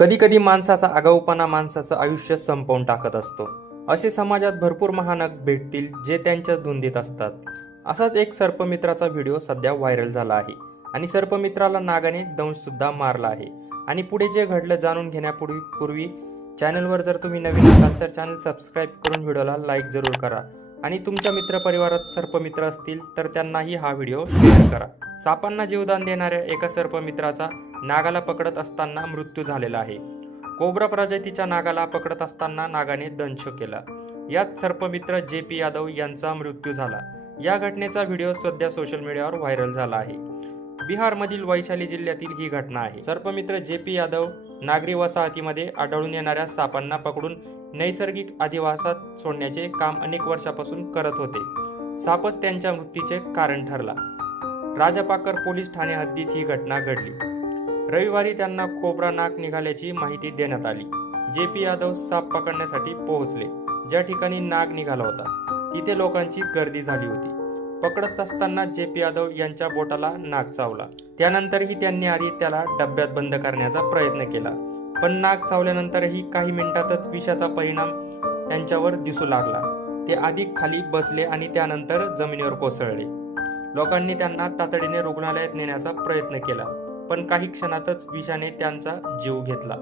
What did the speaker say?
कधी कधी माणसाचा आगाऊपणा माणसाचं आयुष्य संपवून टाकत असतो. असे समाजात भरपूर महानग भेटतील जे त्यांच्या धुंदीत असतात. असाच एक सर्पमित्राचा व्हिडिओ सध्या व्हायरल झाला आहे आणि सर्पमित्राला नागाने दंशसुद्धा मारला आहे. आणि पुढे जे घडलं जाणून घेण्यापूर्वी पूर्वी चॅनलवर जर तुम्ही नवीन असाल तर चॅनल सबस्क्राईब करून व्हिडिओला लाईक जरूर करा. आणि तुमच्या मित्रपरिवारात सर्पमित्र असतील तर त्यांनाही हा व्हिडिओ शेअर करा. सापांना जीवदान देणाऱ्या एका सर्पमित्राचा नागाला पकडत असताना मृत्यू झालेला आहे. कोब्रा प्रजातीच्या नागाला पकडत असताना नागाने दंश केला. यात सर्पमित्र जे पी यादव यांचा मृत्यू झाला. या घटनेचा व्हिडिओ सध्या सोशल मीडियावर व्हायरल झाला आहे. बिहारमधील वैशाली जिल्ह्यातील ही घटना आहे. सर्पमित्र जे पी यादव नागरी वसाहतीमध्ये आढळून येणाऱ्या सापांना पकडून नैसर्गिक अधिवासात सोडण्याचे काम अनेक वर्षापासून करत होते. सापच त्यांच्या मृत्यूचे कारण ठरला. राजापाकर पोलीस ठाणे हद्दीत ही घटना घडली. रविवारी त्यांना कोबरा नाक निघाल्याची माहिती देण्यात आली. जे पी यादव साप पकडण्यासाठी पोहोचले. ज्या ठिकाणी नाग निघाला होता तिथे लोकांची गर्दी झाली होती. पकडत असताना जे पी यादव यांच्या बोटाला नाग चावला. त्यानंतरही त्यांनी आधी त्याला डब्यात बंद करण्याचा प्रयत्न केला. पण नाग चावल्यानंतरही काही मिनिटातच विषाचा परिणाम त्यांच्यावर दिसू लागला. ते आधी खाली बसले आणि त्यानंतर जमिनीवर कोसळले. लोकांनी त्यांना तातडीने रुग्णालयात नेण्याचा प्रयत्न केला पण काही क्षणातच विषाने त्यांचा जीव घेतला.